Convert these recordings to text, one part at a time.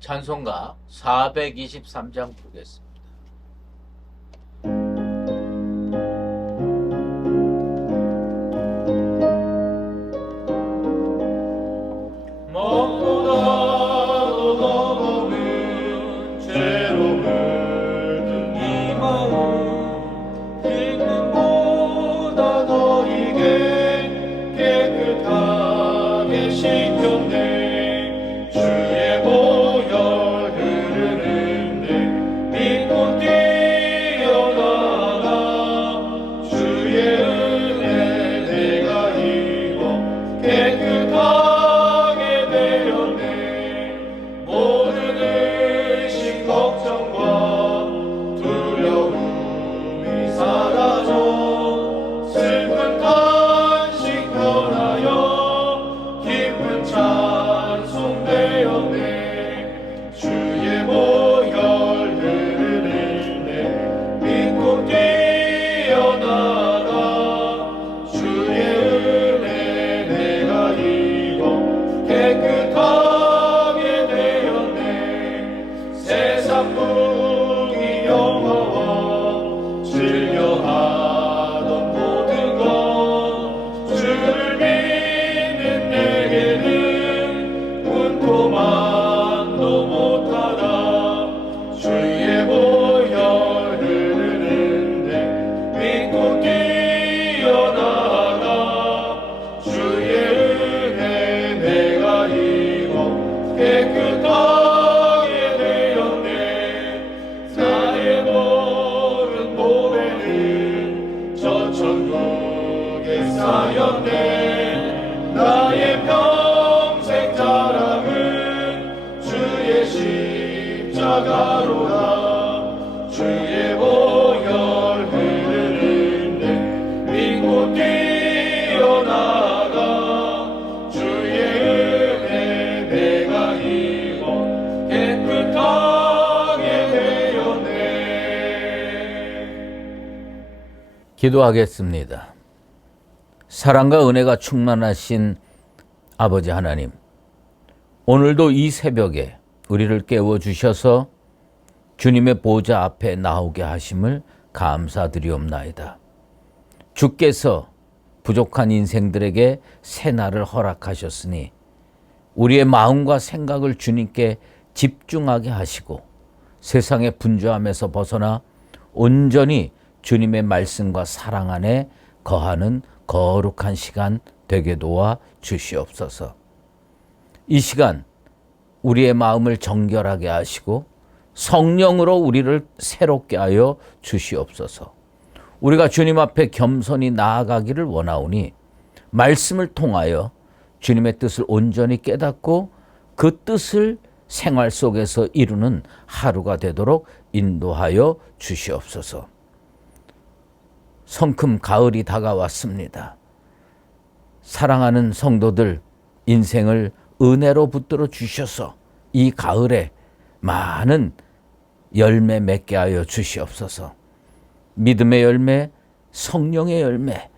찬송가 423장 부르겠습니다. 먹보다도 더 먹은 죄로 물든 이 마음 기쁨보다 더 이게 깨끗하게 씻겼네. 주의 보혈 흐르는데 믿고 뛰어나가. 주의 은혜 내가 입어 깨끗하게 되었네. 모든 의심 걱정과 두려움이 사라져 슬픈 탄식 변하여 기쁜 찬송 되었네. 주의 보혈 흐르는데 믿고 뛰어나가. 주의 은혜 내가 입어 깨끗하게 되었네. 세상 풍기 영화와 즐겨하던 모든 것 주를 믿는 내게는 운토만도 못하다. 주의 보혈 흐르는데 믿고 뛰어나가. 주의 은혜 내가 입어 깨끗하게 되었네. 나의 모든 몸에는 저 천국에 쌓였네. 나의 평생 자랑은 주의 십자가로다. 주의 보혈 흐르는데 믿고 뛰어나가. 주의 은혜 내가 입어 깨끗하게 되었네. 기도하겠습니다. 사랑과 은혜가 충만하신 아버지 하나님, 오늘도 이 새벽에 우리를 깨워주셔서 주님의 보좌 앞에 나오게 하심을 감사드리옵나이다. 주께서 부족한 인생들에게 새날을 허락하셨으니 우리의 마음과 생각을 주님께 집중하게 하시고 세상의 분주함에서 벗어나 온전히 주님의 말씀과 사랑 안에 거하는 거룩한 시간 되게 도와 주시옵소서. 이 시간 우리의 마음을 정결하게 하시고 성령으로 우리를 새롭게 하여 주시옵소서. 우리가 주님 앞에 겸손히 나아가기를 원하오니 말씀을 통하여 주님의 뜻을 온전히 깨닫고 그 뜻을 생활 속에서 이루는 하루가 되도록 인도하여 주시옵소서. 성큼 가을이 다가왔습니다. 사랑하는 성도들 인생을 은혜로 붙들어 주셔서 이 가을에 많은 열매 맺게 하여 주시옵소서. 믿음의 열매, 성령의 열매,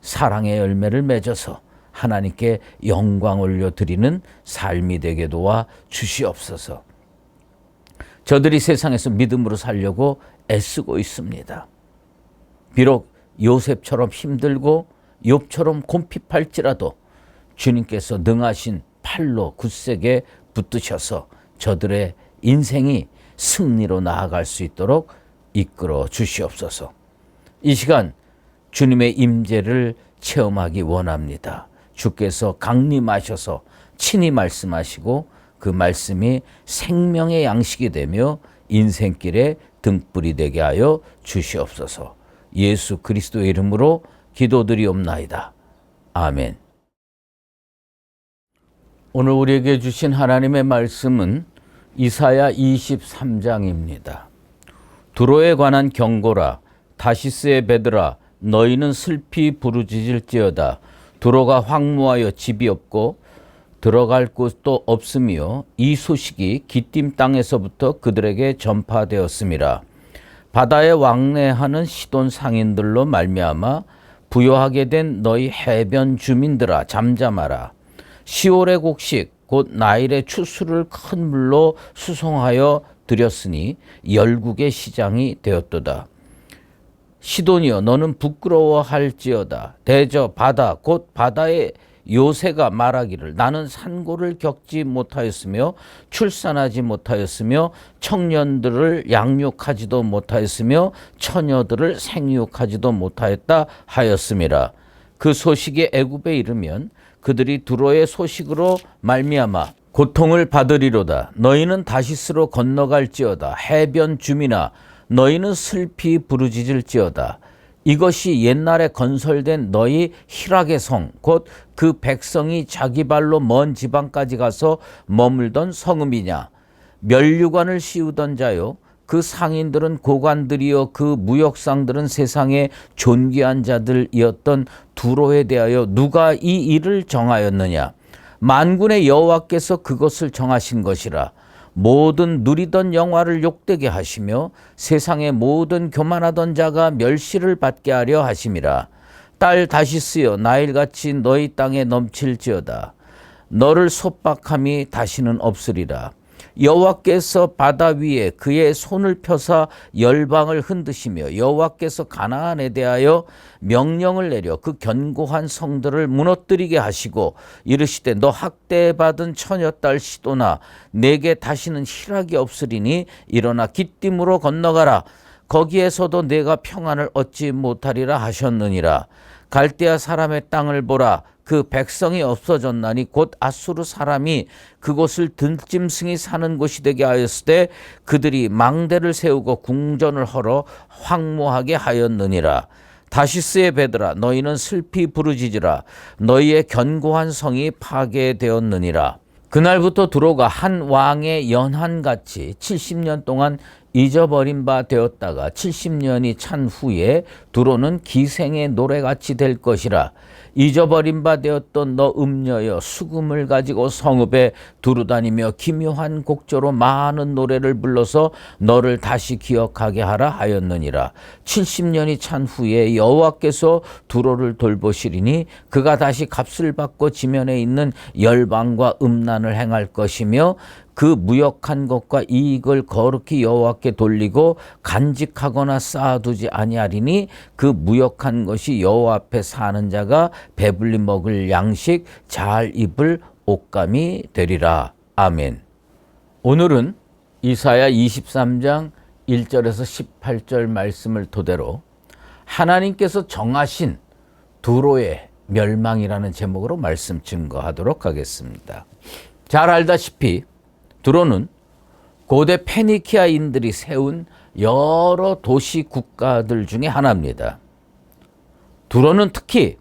사랑의 열매를 맺어서 하나님께 영광 올려드리는 삶이 되게 도와 주시옵소서. 저들이 세상에서 믿음으로 살려고 애쓰고 있습니다. 비록 요셉처럼 힘들고 욥처럼 곰핍할지라도 주님께서 능하신 팔로 굳세게 붙드셔서 저들의 인생이 승리로 나아갈 수 있도록 이끌어 주시옵소서. 이 시간 주님의 임재를 체험하기 원합니다. 주께서 강림하셔서 친히 말씀하시고 그 말씀이 생명의 양식이 되며 인생길에 등불이 되게 하여 주시옵소서. 예수 그리스도의 이름으로 기도드리옵나이다. 아멘. 오늘 우리에게 주신 하나님의 말씀은 이사야 23장입니다. 두로에 관한 경고라. 다시스의 배들아, 너희는 슬피 부르짖을지어다. 두로가 황무하여 집이 없고 들어갈 곳도 없으며 이 소식이 기띔 땅에서부터 그들에게 전파되었음이라. 바다에 왕래하는 시돈 상인들로 말미암아 부요하게 된 너희 해변 주민들아 잠잠하라. 시올의 곡식 곧 나일의 추수를 큰 물로 수송하여 드렸으니 열국의 시장이 되었도다. 시돈이여 너는 부끄러워할지어다. 대저 바다 곧 바다의 요새가 말하기를 나는 산고를 겪지 못하였으며 출산하지 못하였으며 청년들을 양육하지도 못하였으며 처녀들을 생육하지도 못하였다 하였음이라. 그 소식이 애굽에 이르면 그들이 두로의 소식으로 말미암아 고통을 받으리로다. 너희는 다시스로 건너갈지어다. 해변 주민아 너희는 슬피 부르짖을지어다. 이것이 옛날에 건설된 너희 희락의 성, 곧 그 백성이 자기 발로 먼 지방까지 가서 머물던 성읍이냐. 면류관을 씌우던 자요. 그 상인들은 고관들이요. 그 무역상들은 세상의 존귀한 자들이었던 두로에 대하여 누가 이 일을 정하였느냐. 만군의 여호와께서 그것을 정하신 것이라. 모든 누리던 영화를 욕되게 하시며 세상의 모든 교만하던 자가 멸시를 받게 하려 하심이라. 딸 다시스여 나일같이 너희 땅에 넘칠지어다. 너를 속박함이 다시는 없으리라. 여호와께서 바다 위에 그의 손을 펴사 열방을 흔드시며 여호와께서 가나안에 대하여 명령을 내려 그 견고한 성들을 무너뜨리게 하시고 이르시되 너 학대받은 처녀딸 시도나 내게 다시는 희락이 없으리니 일어나 기띔으로 건너가라. 거기에서도 내가 평안을 얻지 못하리라 하셨느니라. 갈대아 사람의 땅을 보라. 그 백성이 없어졌나니 곧 아수르 사람이 그곳을 들짐승이 사는 곳이 되게 하였을 때 그들이 망대를 세우고 궁전을 헐어 황무하게 하였느니라. 다시스의 배들아 너희는 슬피 부르짖으라. 너희의 견고한 성이 파괴되었느니라. 그날부터 두로가 한 왕의 연한같이 70년 동안 잊어버린 바 되었다가 70년이 찬 후에 두로는 기생의 노래같이 될 것이라. 잊어버린 바 되었던 너 음녀여 수금을 가지고 성읍에 두루다니며 기묘한 곡조로 많은 노래를 불러서 너를 다시 기억하게 하라 하였느니라. 70년이 찬 후에 여호와께서 두로를 돌보시리니 그가 다시 값을 받고 지면에 있는 열방과 음란을 행할 것이며 그 무역한 것과 이익을 거룩히 여호와께 돌리고 간직하거나 쌓아두지 아니하리니 그 무역한 것이 여호와 앞에 사는 자가 배불리 먹을 양식 잘 입을 옷감이 되리라. 아멘. 오늘은 이사야 23장 1절에서 18절 말씀을 토대로 하나님께서 정하신 두로의 멸망이라는 제목으로 말씀 증거하도록 하겠습니다. 잘 알다시피 두로는 고대 페니키아인들이 세운 여러 도시 국가들 중에 하나입니다. 두로는 특히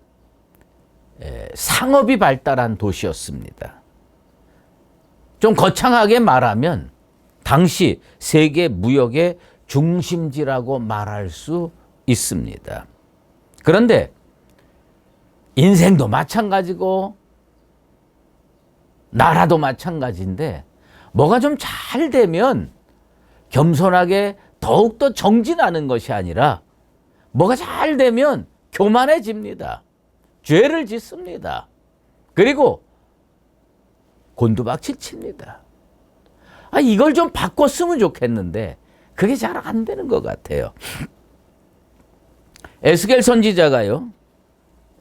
상업이 발달한 도시였습니다. 좀 거창하게 말하면 당시 세계 무역의 중심지라고 말할 수 있습니다. 그런데 인생도 마찬가지고 나라도 마찬가지인데 뭐가 좀 잘 되면 겸손하게 더욱더 정진하는 것이 아니라 뭐가 잘 되면 교만해집니다. 죄를 짓습니다. 그리고 곤두박질 칩니다. 이걸 좀 바꿨으면 좋겠는데 그게 잘 안 되는 것 같아요. 에스겔 선지자가요.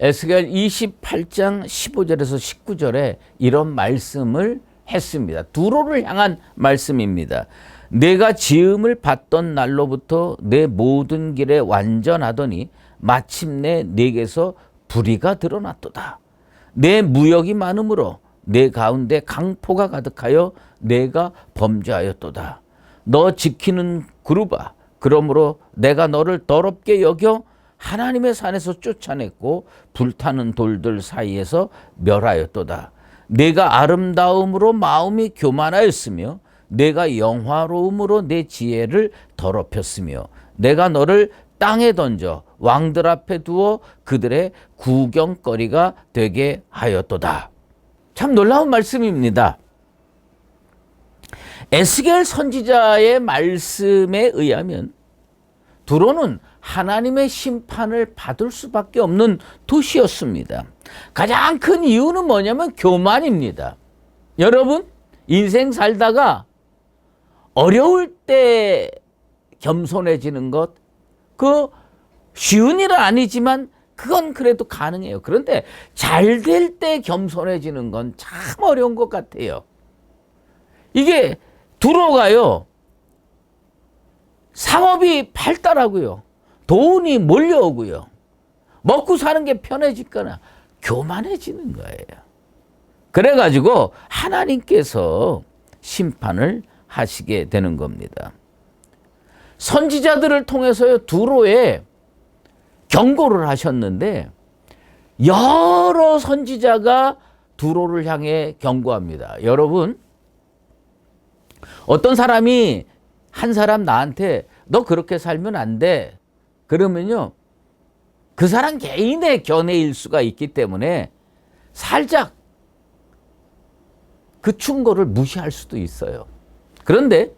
에스겔 28장 15절에서 19절에 이런 말씀을 했습니다. 두로를 향한 말씀입니다. 내가 지음을 받던 날로부터 내 모든 길에 완전하더니 마침내 내게서 불의가 드러났도다. 내 무역이 많으므로 내 가운데 강포가 가득하여 내가 범죄하였도다. 너 지키는 그루바 그러므로 내가 너를 더럽게 여겨 하나님의 산에서 쫓아냈고 불타는 돌들 사이에서 멸하였도다. 내가 아름다움으로 마음이 교만하였으며 내가 영화로움으로 내 지혜를 더럽혔으며 내가 너를 땅에 던져 왕들 앞에 두어 그들의 구경거리가 되게 하였도다. 참 놀라운 말씀입니다. 에스겔 선지자의 말씀에 의하면 두로는 하나님의 심판을 받을 수밖에 없는 도시였습니다. 가장 큰 이유는 뭐냐면 교만입니다. 여러분, 인생 살다가 어려울 때 겸손해지는 것, 그 쉬운 일은 아니지만 그건 그래도 가능해요. 그런데 잘 될 때 겸손해지는 건 참 어려운 것 같아요. 이게 두로가요, 상업이 발달하고요, 돈이 몰려오고요, 먹고 사는 게 편해지거나 교만해지는 거예요. 그래가지고 하나님께서 심판을 하시게 되는 겁니다. 선지자들을 통해서요, 두로에 경고를 하셨는데 여러 선지자가 두로를 향해 경고합니다. 여러분, 어떤 사람이 한 사람 나한테 너 그렇게 살면 안 돼, 그러면요, 그 사람 개인의 견해일 수가 있기 때문에 살짝 그 충고를 무시할 수도 있어요. 그런데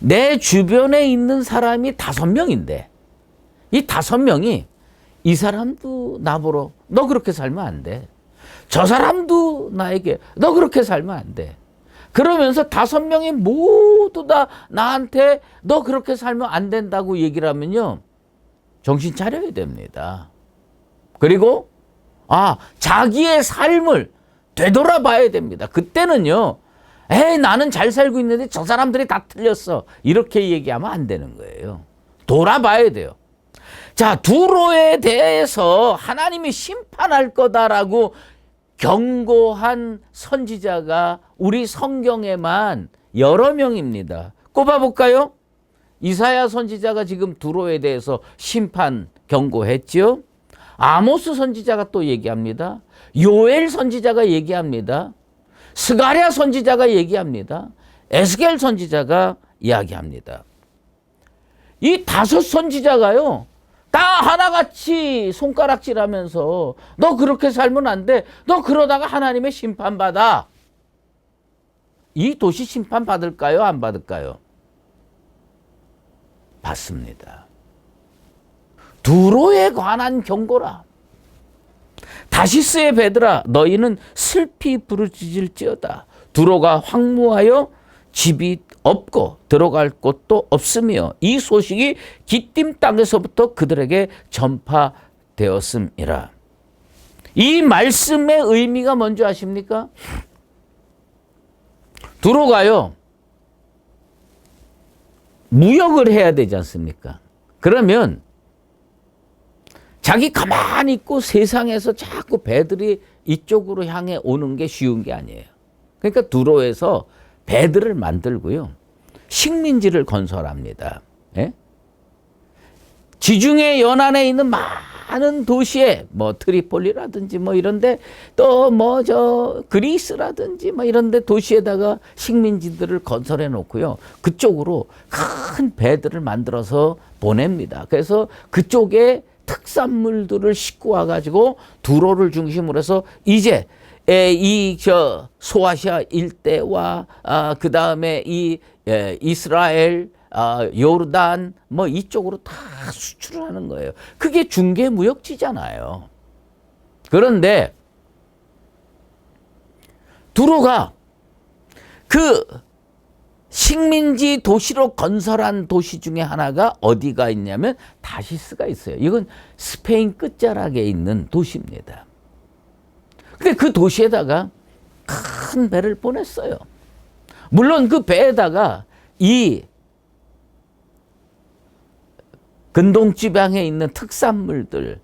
내 주변에 있는 사람이 5명인데 이 5명이 이 사람도 나보러 너 그렇게 살면 안 돼, 저 사람도 나에게 너 그렇게 살면 안 돼, 그러면서 5명이 모두 다 나한테 너 그렇게 살면 안 된다고 얘기를 하면요, 정신 차려야 됩니다. 그리고 자기의 삶을 되돌아봐야 됩니다. 그때는요, 에이 나는 잘 살고 있는데 저 사람들이 다 틀렸어, 이렇게 얘기하면 안 되는 거예요. 돌아봐야 돼요. 자, 두로에 대해서 하나님이 심판할 거다라고 경고한 선지자가 우리 성경에만 여러 명입니다. 꼽아볼까요? 이사야 선지자가 지금 두로에 대해서 심판 경고했죠. 아모스 선지자가 또 얘기합니다. 요엘 선지자가 얘기합니다. 스가랴 선지자가 얘기합니다. 에스겔 선지자가 이야기합니다. 이 5 선지자가요, 다 하나같이 손가락질하면서 너 그렇게 살면 안 돼, 너 그러다가 하나님의 심판받아. 이 도시 심판 받을까요, 안 받을까요? 받습니다. 두로에 관한 경고라. 다시스의 배들아, 너희는 슬피 부르짖을지어다. 두로가 황무하여 집이 없고 들어갈 곳도 없으며 이 소식이 기띔 땅에서부터 그들에게 전파되었음이라. 이 말씀의 의미가 뭔지 아십니까? 두로가요, 무역을 해야 되지 않습니까? 그러면 자기 가만히 있고 세상에서 자꾸 배들이 이쪽으로 향해 오는 게 쉬운 게 아니에요. 그러니까 두로에서 배들을 만들고요, 식민지를 건설합니다. 예? 지중해 연안에 있는 많은 도시에 트리폴리라든지 이런데 또 그리스라든지 이런데 도시에다가 식민지들을 건설해 놓고요, 그쪽으로 큰 배들을 만들어서 보냅니다. 그래서 그쪽에 특산물들을 싣고 와가지고 두로를 중심으로 해서 이제 소아시아 일대와 그 다음에 이스라엘, 요르단 이쪽으로 다 수출을 하는 거예요. 그게 중개무역지잖아요. 그런데 두로가 그 식민지 도시로 건설한 도시 중에 하나가 어디가 있냐면 다시스가 있어요. 이건 스페인 끝자락에 있는 도시입니다. 근데 그 도시에다가 큰 배를 보냈어요. 물론 그 배에다가 이 근동지방에 있는 특산물들,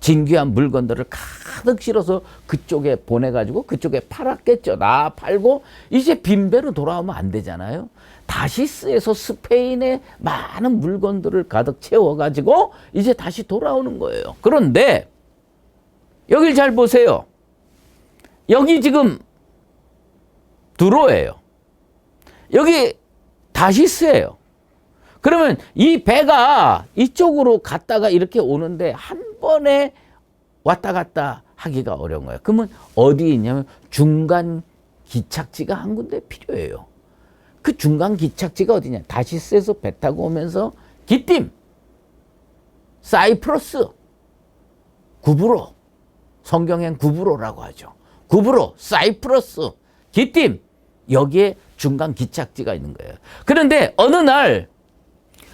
진귀한 물건들을 가득 실어서 그쪽에 보내가지고 그쪽에 팔았겠죠. 다 팔고 이제 빈배로 돌아오면 안 되잖아요. 다시스에서 스페인에 많은 물건들을 가득 채워가지고 이제 다시 돌아오는 거예요. 그런데 여길 잘 보세요. 여기 지금 두로예요. 여기 다시스예요. 그러면 이 배가 이쪽으로 갔다가 이렇게 오는데 한 번에 왔다 갔다 하기가 어려운 거예요. 그러면 어디 있냐면 중간 기착지가 한 군데 필요해요. 그 중간 기착지가 어디냐? 다시스에서 배 타고 오면서 기띔, 사이프러스, 구브로, 성경엔 구브로라고 하죠. 구브로, 사이프러스, 기띔, 여기에 중간 기착지가 있는 거예요. 그런데 어느 날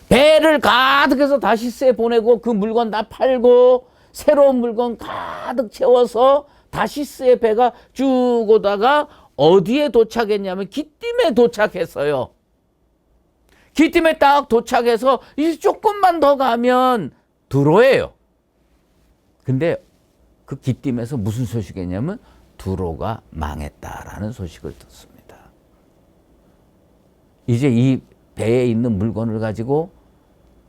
배를 가득해서 다시스에 보내고 그 물건 다 팔고 새로운 물건 가득 채워서 다시스의 배가 쭉 오다가 어디에 도착했냐면 기띔에 도착했어요. 기띔에 딱 도착해서 이제 조금만 더 가면 두로예요. 근데 그 기띔에서 무슨 소식이냐면 두로가 망했다라는 소식을 듣습니다. 이제 이 배에 있는 물건을 가지고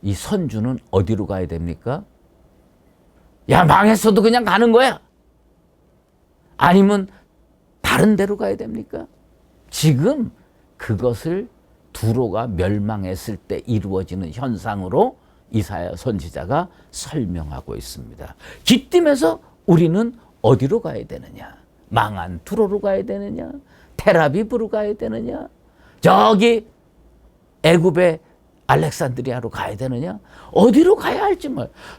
이 선주는 어디로 가야 됩니까? 야, 망했어도 그냥 가는 거야? 아니면 다른 데로 가야 됩니까? 지금 그것을 두로가 멸망했을 때 이루어지는 현상으로 이사야 선지자가 설명하고 있습니다. 기띔에서 우리는 어디로 가야 되느냐? 망한 두로로 가야 되느냐? 텔아비브로 가야 되느냐? 저기 애굽의 알렉산드리아로 가야 되느냐? 어디로 가야 할지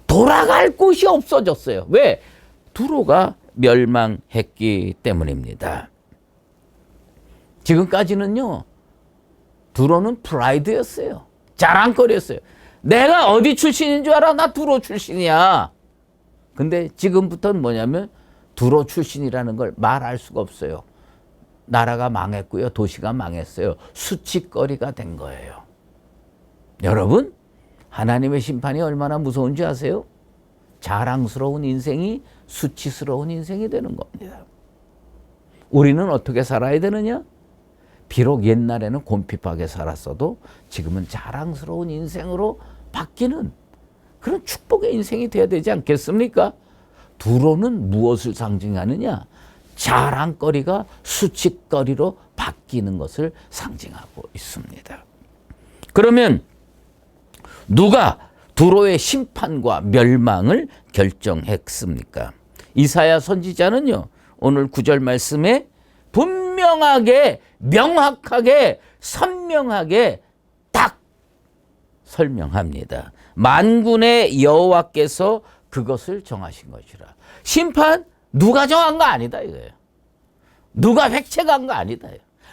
돌아갈 곳이 없어졌어요. 왜? 두로가 멸망했기 때문입니다. 지금까지는요, 두로는 프라이드였어요. 자랑거리였어요. 내가 어디 출신인 줄 알아? 나 두로 출신이야. 근데 지금부터는 뭐냐면 두로 출신이라는 걸 말할 수가 없어요. 나라가 망했고요. 도시가 망했어요. 수치거리가 된 거예요. 여러분, 하나님의 심판이 얼마나 무서운지 아세요? 자랑스러운 인생이 수치스러운 인생이 되는 겁니다. 우리는 어떻게 살아야 되느냐? 비록 옛날에는 곰핍하게 살았어도 지금은 자랑스러운 인생으로 바뀌는 그런 축복의 인생이 되어야 되지 않겠습니까? 두로는 무엇을 상징하느냐? 자랑거리가 수치거리로 바뀌는 것을 상징하고 있습니다. 그러면 누가 두로의 심판과 멸망을 결정했습니까? 이사야 선지자는요, 오늘 9절 말씀에 분명하게, 명확하게, 선명하게 딱 설명합니다. 만군의 여호와께서 그것을 정하신 것이라. 심판 누가 정한 거 아니다 이거예요. 누가 획책한 거 아니다.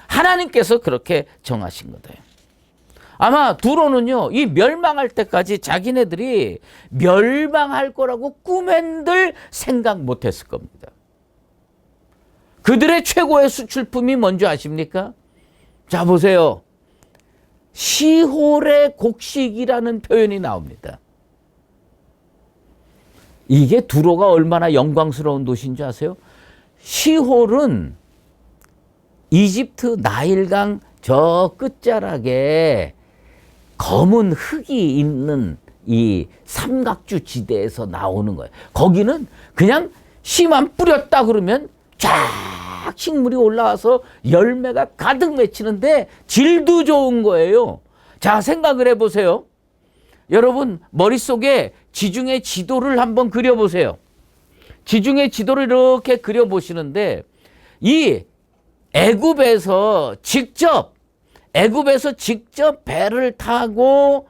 하나님께서 그렇게 정하신 거다. 아마 두로는요, 이 멸망할 때까지 자기네들이 멸망할 거라고 꿈엔들 생각 못했을 겁니다. 그들의 최고의 수출품이 뭔지 아십니까? 자, 보세요. 시홀의 곡식이라는 표현이 나옵니다. 이게 두로가 얼마나 영광스러운 도시인지 아세요? 시홀은 이집트 나일강 저 끝자락에 검은 흙이 있는 이 삼각주 지대에서 나오는 거예요. 거기는 그냥 씨만 뿌렸다 그러면 쫙 식물이 올라와서 열매가 가득 맺히는데 질도 좋은 거예요. 자, 생각을 해보세요. 여러분 머릿속에 지중해 지도를 한번 그려보세요. 지중해 지도를 이렇게 그려보시는데 이 애굽에서 직접 배를 타고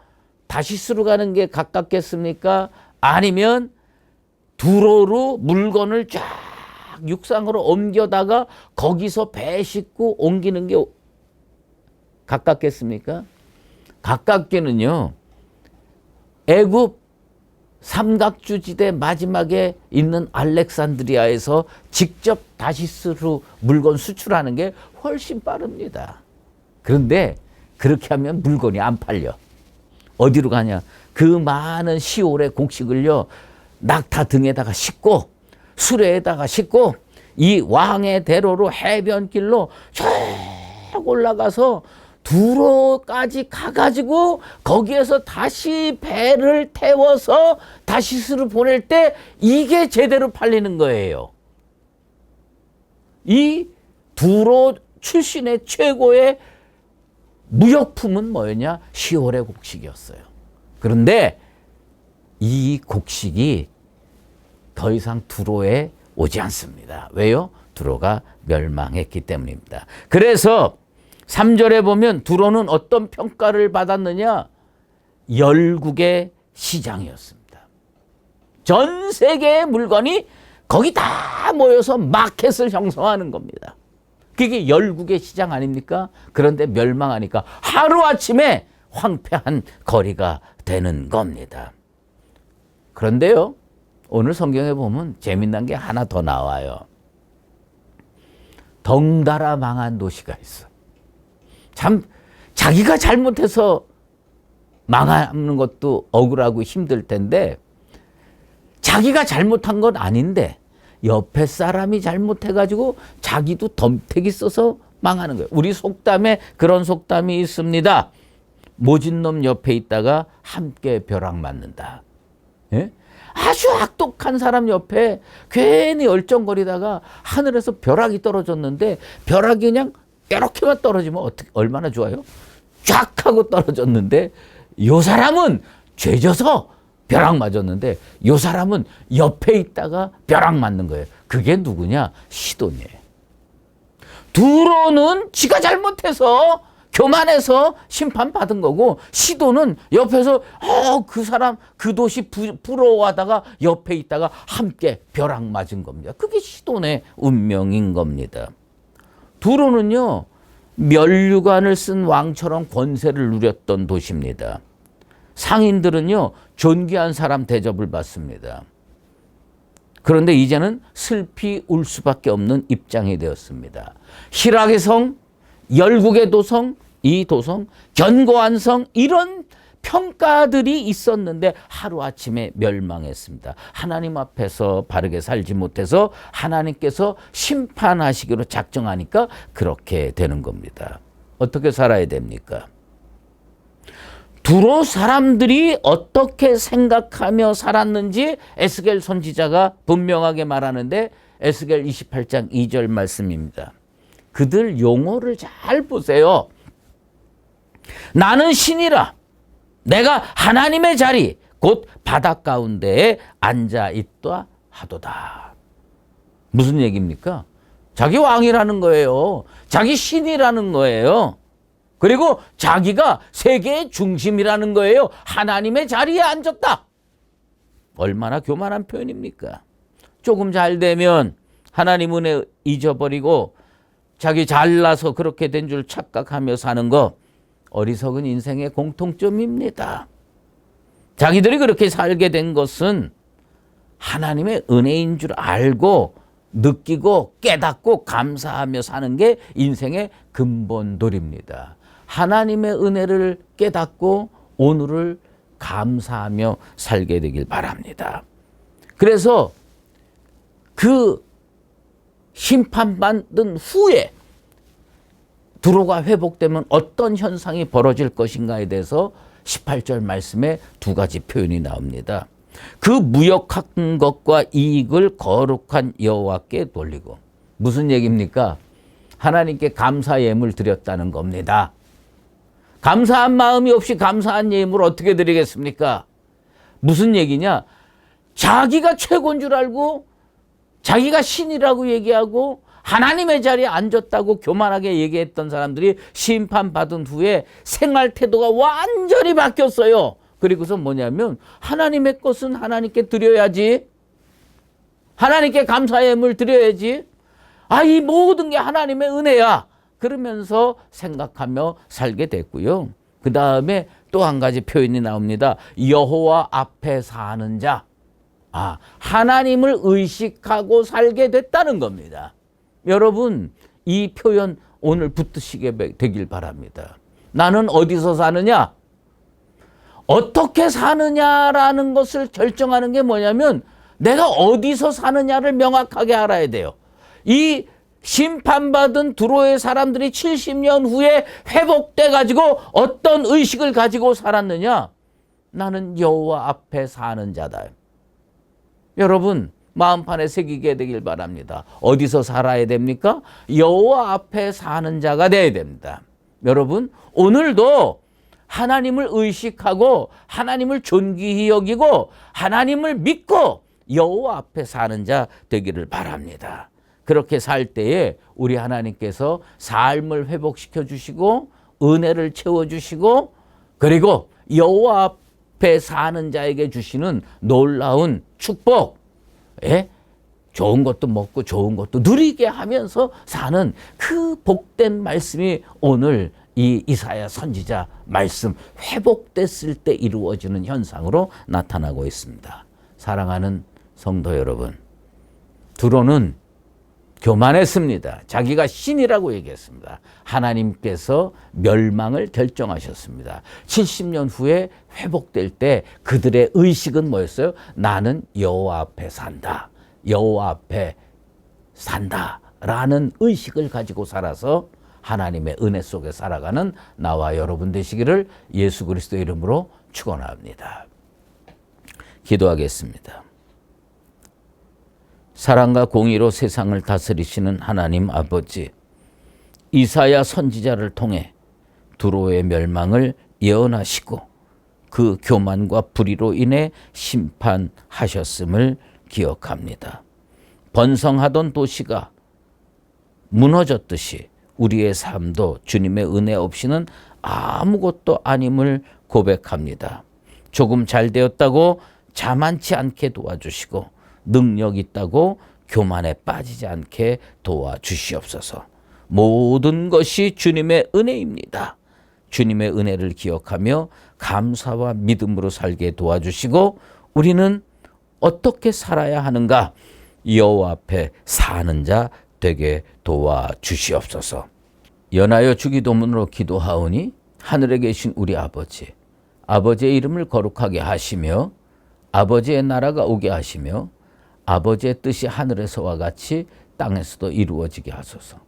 다시스로 가는 게 가깝겠습니까? 아니면 두로로 물건을 쫙 육상으로 옮겨다가 거기서 배 싣고 옮기는 게 가깝겠습니까? 가깝게는요, 애굽 삼각주지대 마지막에 있는 알렉산드리아에서 직접 다시스로 물건 수출하는 게 훨씬 빠릅니다. 그런데 그렇게 하면 물건이 안 팔려. 어디로 가냐? 그 많은 시올의 곡식을요, 낙타 등에다가 싣고 수레에다가 싣고 이 왕의 대로로 해변길로 쭉 올라가서 두로까지 가가지고 거기에서 다시 배를 태워서 다시스로 보낼 때 이게 제대로 팔리는 거예요. 이 두로 출신의 최고의 무역품은 뭐였냐? 시올의 곡식이었어요. 그런데 이 곡식이 더 이상 두로에 오지 않습니다. 왜요? 두로가 멸망했기 때문입니다. 그래서 3절에 보면 두로는 어떤 평가를 받았느냐? 열국의 시장이었습니다. 전 세계의 물건이 거기 다 모여서 마켓을 형성하는 겁니다. 그게 열국의 시장 아닙니까? 그런데 멸망하니까 하루아침에 황폐한 거리가 되는 겁니다. 그런데요, 오늘 성경에 보면 재미난 게 하나 더 나와요. 덩달아 망한 도시가 있어. 참 자기가 잘못해서 망하는 것도 억울하고 힘들 텐데 자기가 잘못한 건 아닌데 옆에 사람이 잘못해가지고 자기도 덤태기 써서 망하는 거예요. 우리 속담에 그런 속담이 있습니다. 모진 놈 옆에 있다가 함께 벼락 맞는다. 예? 아주 악독한 사람 옆에 괜히 얼쩡거리다가 하늘에서 벼락이 떨어졌는데 벼락이 그냥 이렇게만 떨어지면 어떻게 얼마나 좋아요? 쫙 하고 떨어졌는데 요 사람은 죄져서 벼락 맞았는데 요 사람은 옆에 있다가 벼락 맞는 거예요. 그게 누구냐? 시돈이에요. 두로는 지가 잘못해서 교만해서 심판받은 거고 시돈은 옆에서 그 사람 그 도시 부러워하다가 옆에 있다가 함께 벼락 맞은 겁니다. 그게 시돈의 운명인 겁니다. 두로는요 면류관을 쓴 왕처럼 권세를 누렸던 도시입니다. 상인들은요 존귀한 사람 대접을 받습니다. 그런데 이제는 슬피 울 수밖에 없는 입장이 되었습니다. 희락의 성, 열국의 도성, 이 도성, 견고한 성 이런 평가들이 있었는데 하루아침에 멸망했습니다. 하나님 앞에서 바르게 살지 못해서 하나님께서 심판하시기로 작정하니까 그렇게 되는 겁니다. 어떻게 살아야 됩니까? 두로 사람들이 어떻게 생각하며 살았는지 에스겔 선지자가 분명하게 말하는데 에스겔 28장 2절 말씀입니다. 그들 용어를 잘 보세요. 나는 신이라 내가 하나님의 자리 곧 바닷 가운데에 앉아 있다 하도다. 무슨 얘기입니까? 자기 왕이라는 거예요. 자기 신이라는 거예요. 그리고 자기가 세계의 중심이라는 거예요. 하나님의 자리에 앉았다. 얼마나 교만한 표현입니까? 조금 잘 되면 하나님 은혜 잊어버리고 자기 잘나서 그렇게 된 줄 착각하며 사는 거 어리석은 인생의 공통점입니다. 자기들이 그렇게 살게 된 것은 하나님의 은혜인 줄 알고 느끼고 깨닫고 감사하며 사는 게 인생의 근본돌입니다. 하나님의 은혜를 깨닫고 오늘을 감사하며 살게 되길 바랍니다. 그래서 그 심판받은 후에 두로가 회복되면 어떤 현상이 벌어질 것인가에 대해서 18절 말씀에 두 가지 표현이 나옵니다. 그 무역한 것과 이익을 거룩한 여호와께 돌리고. 무슨 얘기입니까? 하나님께 감사 예물 드렸다는 겁니다. 감사한 마음이 없이 감사한 예물을 어떻게 드리겠습니까? 무슨 얘기냐? 자기가 최고인 줄 알고 자기가 신이라고 얘기하고 하나님의 자리에 앉았다고 교만하게 얘기했던 사람들이 심판받은 후에 생활 태도가 완전히 바뀌었어요. 그리고서 뭐냐면 하나님의 것은 하나님께 드려야지. 하나님께 감사 예물 드려야지. 이 모든 게 하나님의 은혜야. 그러면서 생각하며 살게 됐고요. 그 다음에 또 한 가지 표현이 나옵니다. 여호와 앞에 사는 자. 하나님을 의식하고 살게 됐다는 겁니다. 여러분, 이 표현 오늘 붙드시게 되길 바랍니다. 나는 어디서 사느냐? 어떻게 사느냐라는 것을 결정하는 게 뭐냐면 내가 어디서 사느냐를 명확하게 알아야 돼요. 이 심판받은 두로의 사람들이 70년 후에 회복돼 가지고 어떤 의식을 가지고 살았느냐? 나는 여호와 앞에 사는 자다. 여러분, 마음판에 새기게 되길 바랍니다. 어디서 살아야 됩니까? 여호와 앞에 사는 자가 되어야 됩니다. 여러분, 오늘도 하나님을 의식하고 하나님을 존귀히 여기고 하나님을 믿고 여호와 앞에 사는 자 되기를 바랍니다. 그렇게 살 때에 우리 하나님께서 삶을 회복시켜 주시고 은혜를 채워 주시고 그리고 여호와 앞에 사는 자에게 주시는 놀라운 축복, 예? 좋은 것도 먹고 좋은 것도 누리게 하면서 사는 그 복된 말씀이 오늘 이 이사야 선지자 말씀 회복됐을 때 이루어지는 현상으로 나타나고 있습니다. 사랑하는 성도 여러분, 두로는 교만했습니다. 자기가 신이라고 얘기했습니다. 하나님께서 멸망을 결정하셨습니다. 70년 후에 회복될 때 그들의 의식은 뭐였어요? 나는 여호와 앞에 산다. 여호와 앞에 산다라는 의식을 가지고 살아서 하나님의 은혜 속에 살아가는 나와 여러분 되시기를 예수 그리스도의 이름으로 축원합니다. 기도하겠습니다. 사랑과 공의로 세상을 다스리시는 하나님 아버지, 이사야 선지자를 통해 두로의 멸망을 예언하시고 그 교만과 불의로 인해 심판하셨음을 기억합니다. 번성하던 도시가 무너졌듯이 우리의 삶도 주님의 은혜 없이는 아무것도 아님을 고백합니다. 조금 잘 되었다고 자만치 않게 도와주시고 능력 있다고 교만에 빠지지 않게 도와주시옵소서. 모든 것이 주님의 은혜입니다. 주님의 은혜를 기억하며 감사와 믿음으로 살게 도와주시고 우리는 어떻게 살아야 하는가? 여호와 앞에 사는 자 되게 도와주시옵소서. 연하여 주기도문으로 기도하오니 하늘에 계신 우리 아버지, 아버지의 이름을 거룩하게 하시며 아버지의 나라가 오게 하시며 아버지의 뜻이 하늘에서와 같이 땅에서도 이루어지게 하소서.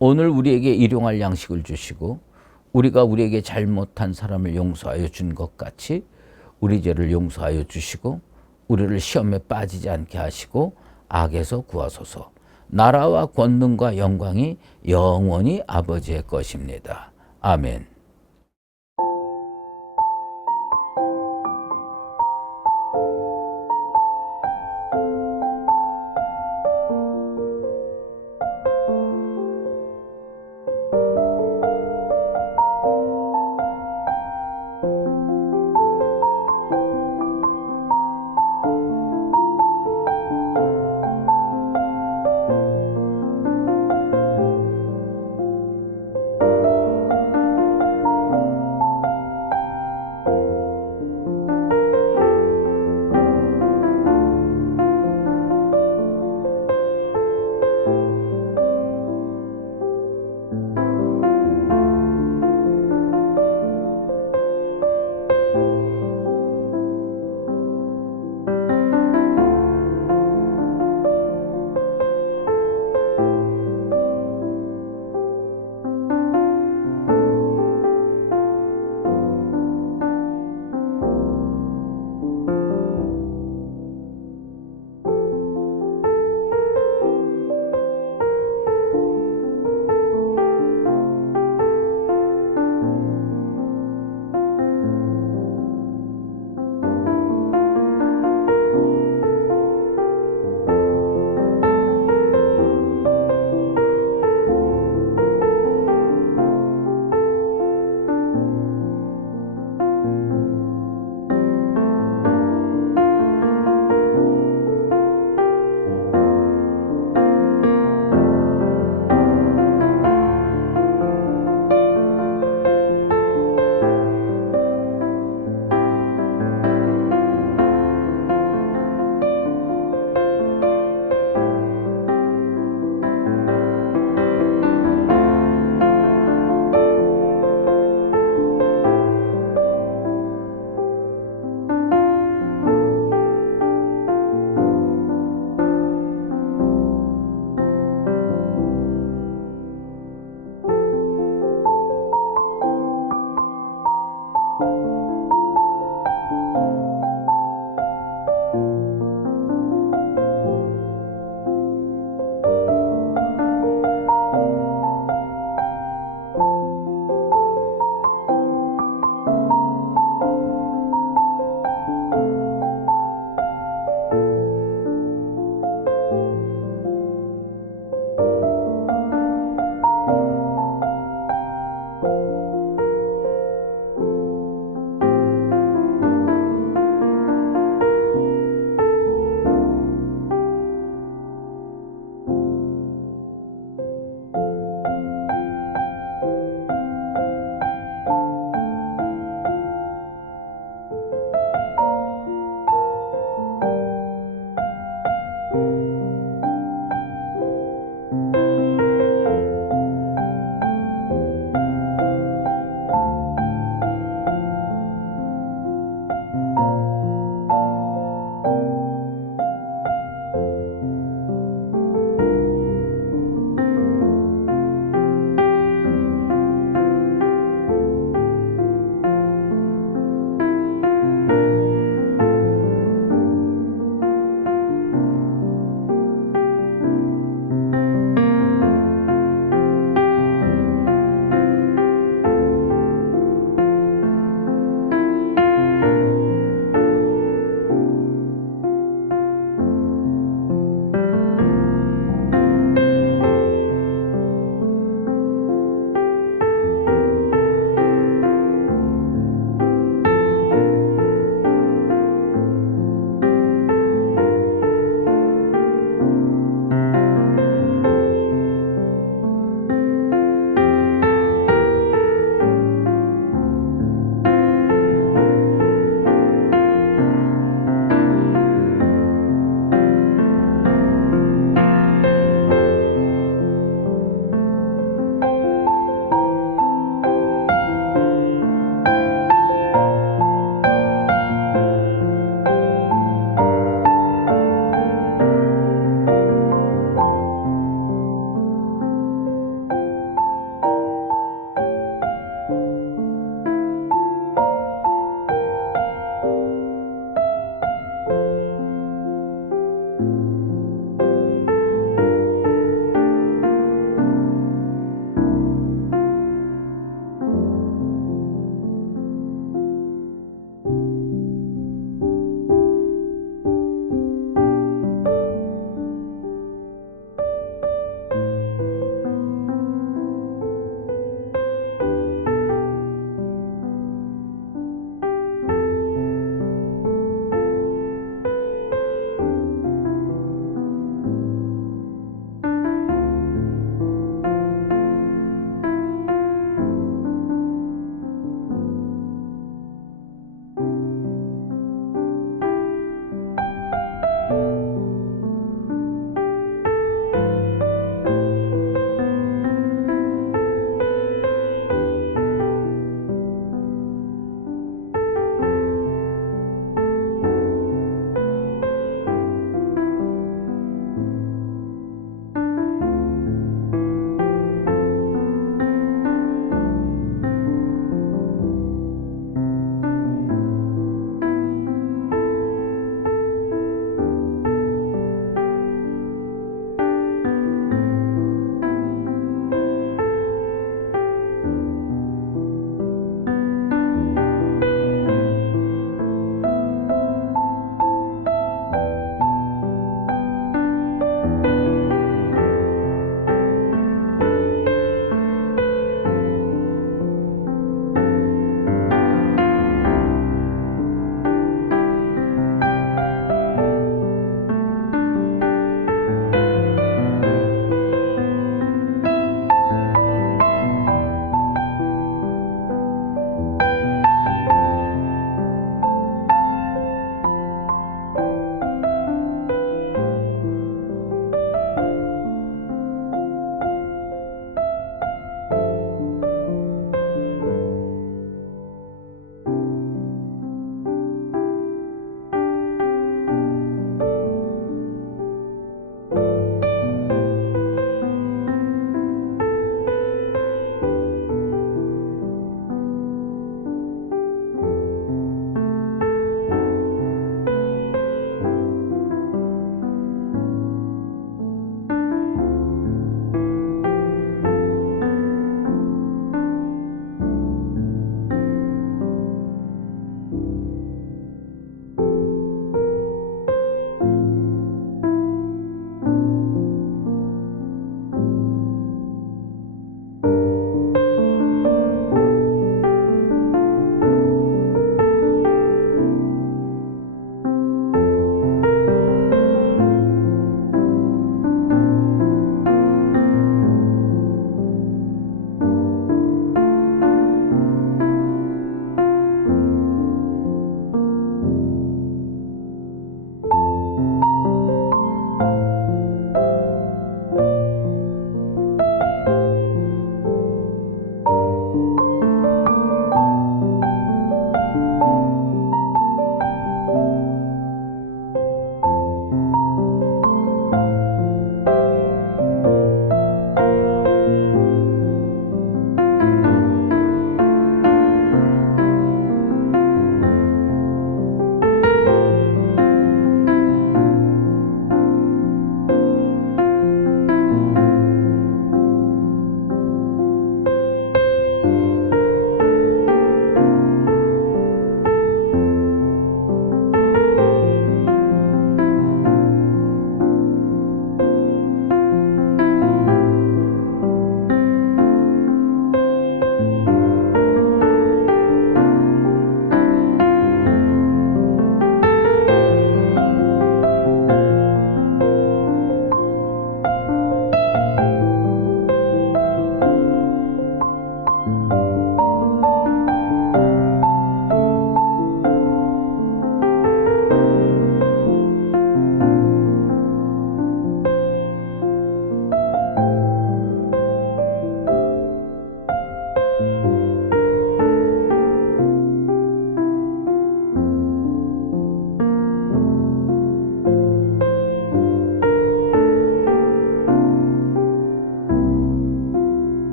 오늘 우리에게 일용할 양식을 주시고 우리가 우리에게 잘못한 사람을 용서하여 준 것 같이 우리 죄를 용서하여 주시고 우리를 시험에 빠지지 않게 하시고 악에서 구하소서. 나라와 권능과 영광이 영원히 아버지의 것입니다. 아멘.